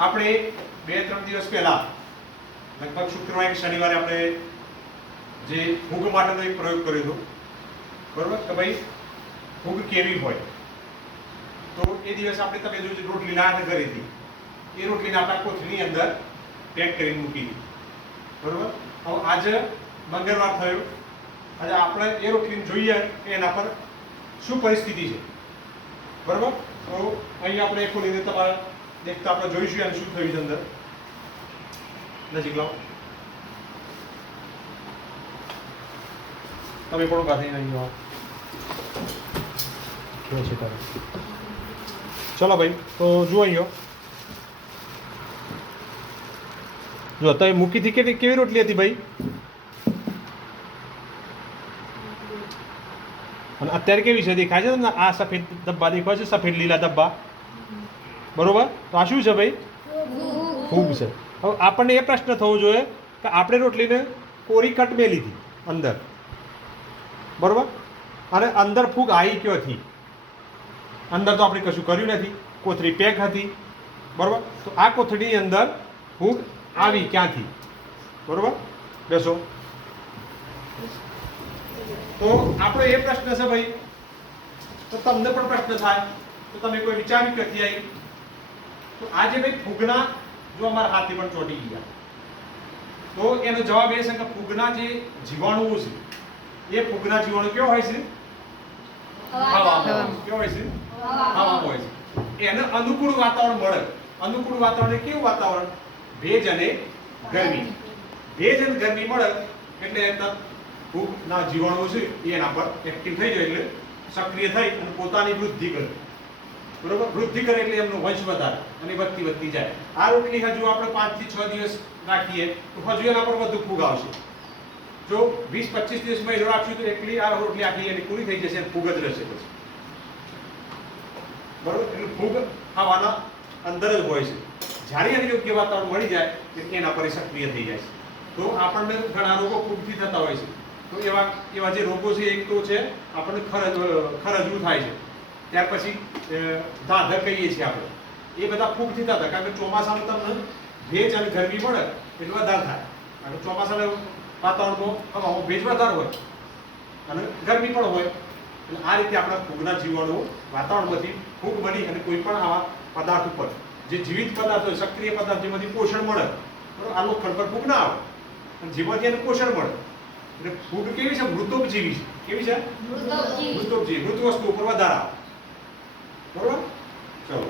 આપણે 2-3 દિવસ પહેલા લગભગ શુક્રવારે કે શનિવારે આપણે જે ફૂગ માટેનો એક પ્રયોગ કર્યો હતો, બરોબર? કે ભાઈ ફૂગ કેવી હોય. તો એ દિવસ આપણે તમે જો રોટલી લાટ કરી હતી, એ રોટલીને આપણે કોથળીની અંદર પેક કરીને મૂકી હતી, બરોબર? હવે આજે મંગળવાર થયો, આજે આપણે એ રોટલીને જોઈએ કે એના પર શું પરિસ્થિતિ છે, બરોબર? તો અહીં આપણે ખોલીને તમારે દેખતા આપણે જોઈશું એમ શું થયું છે અંદર. નજીક લાવો, તમે પણ ઉભા થઈને અહીં આવો. કેવું છે તારે? ચલો ભાઈ, તો જુઓ અહીંયા જો તમે મૂકી હતી કેવી રોટલી હતી ભાઈ, અને અત્યારે કેવી છે દેખાય છે તમને? આ સફેદ ડબ્બા દેખાય છે, સફેદ લીલા ડબ્બા, બરોબર? તો આ શું છે ભાઈ? ફૂગ છે. હવે આપણને એ પ્રશ્ન થવો જોઈએ કે આપણે રોટલીને કોરી કટ મેલી હતી અંદર, બરોબર? અને અંદર ફૂગ આવી ક્યાંથી? અંદર તો આપણે કશું કર્યું નથી, કોથળી પેક હતી, બરોબર? તો આ કોથળીની અંદર ફૂગ આવી ક્યાંથી, બરોબર? બેસો. તો આપણો એ પ્રશ્ન છે ભાઈ, તો તમને પણ પ્રશ્ન થાય તો તમે કોઈ વિચાર્યું ક્યાંથી આવી? તો આજે ભાઈ ફૂગના જો અમારા હાથથી પણ ચોંટી ગયા, તો એનો જવાબ એ છે કે ફૂગના જે જીવાણુઓ છે એ ફૂગના જીવાણુ કેવો હોય છે? હવામાં. કેવો હોય છે? હવામાં હોય છે. એને અનુકૂળ વાતાવરણ મળે. અનુકૂળ વાતાવરણ કેવું વાતાવરણ? ભેજ અને ગરમી. ભેજ અને ગરમી મળે એટલે ફૂગના જીવાણુઓ છે એ એના પર એક્ટિવ થઈ જાય, એટલે સક્રિય થઈ અને પોતાની વૃદ્ધિ કરે, બરોબર? વૃદ્ધિ કરે એટલે એમનો વંશ વધારે અને વધતી જાય. આ રોટલી હજુ આપણે 5 થી 6 દિવસ રાખીએ તો હજુ એના પર વધુ ફૂગ આવશે. જો 20-25 દિવસ મહિનો રાખશું તો એટલી આ રોટલી આખી એની પૂરી થઈ જશે અને ફૂગ જ રહેશે પછી, બરોબર? એટલે ફૂગ હવાના અંદર જ હોય છે. જ્યારે એને યોગ્ય વાતાવરણ મળી જાય એટલે એના પર સક્રિય થઈ જાય છે. તો આપણને ઘણા રોગો ફૂગથી થતા હોય છે. તો એવા જે રોગો છે, એક તો છે આપણને ખરજવું થાય છે, ત્યાર પછી ધાધર કહીએ છીએ આપણે, એ બધા ફૂગથી થતા. કારણ કે ચોમાસામાં તમને ભેજ અને ગરમી મળે એટલે વધારે થાય. કારણ કે ચોમાસાના વાતાવરણમાં ભેજ વધારે હોય અને ગરમી પણ હોય, એટલે આ રીતે આપણા ફૂગના જીવાણુઓ વાતાવરણમાંથી ફૂગ બની અને કોઈ પણ આવા પદાર્થ ઉપર જે જીવિત પદાર્થ હોય, સક્રિય પદાર્થ જેમાંથી પોષણ મળે, બરોબર? આ લોખંડ પર ફૂગ ના આવે અને જેમાંથી એને પોષણ મળે. એટલે ફૂગ કેવી છે? મૃતોપજીવી છે. કેવી છે? મૃતોપજીવી. મૃત વસ્તુ ઉપર વધારે આવે, બરોબર? ચલો.